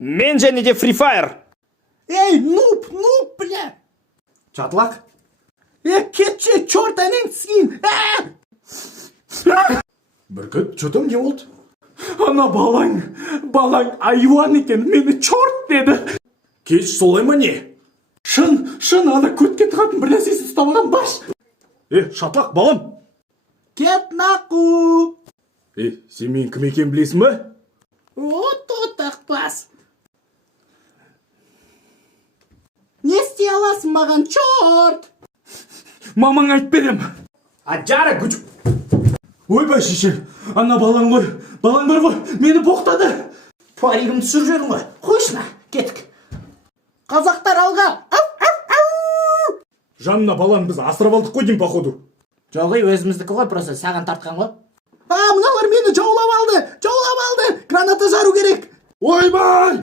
Мен және де Free Fire. Эй, нуб, бля! Чатлак? Кетші, чорт әнен түскен! Бүркіт, что там не болды? Ана балаң айуан екен, мені чорт деді. Кеш солай ма не? Шын, ана көтке тығатын бір нәрсесін ұстап алған баш. Шатлак, балам. Кет нақу. Сен мен кім екен білесің бе? Тақпас. Не істей аласың маған, чорт? Мамаң айт берем. Аджара, күч... Ойбай шешем, ана балаң бар ғой, мені боқтады. Туарегімді түсір жерің ғой, қойшына, кетік. Қазақтар алға. Жанна, балам, біз асырап алдық қой дейм, походу. Жоғы, өзіміздікі ғой, просто саған тартқан ғой. Мыналар мені жаулап алды. Граната жару керек. Ойбай!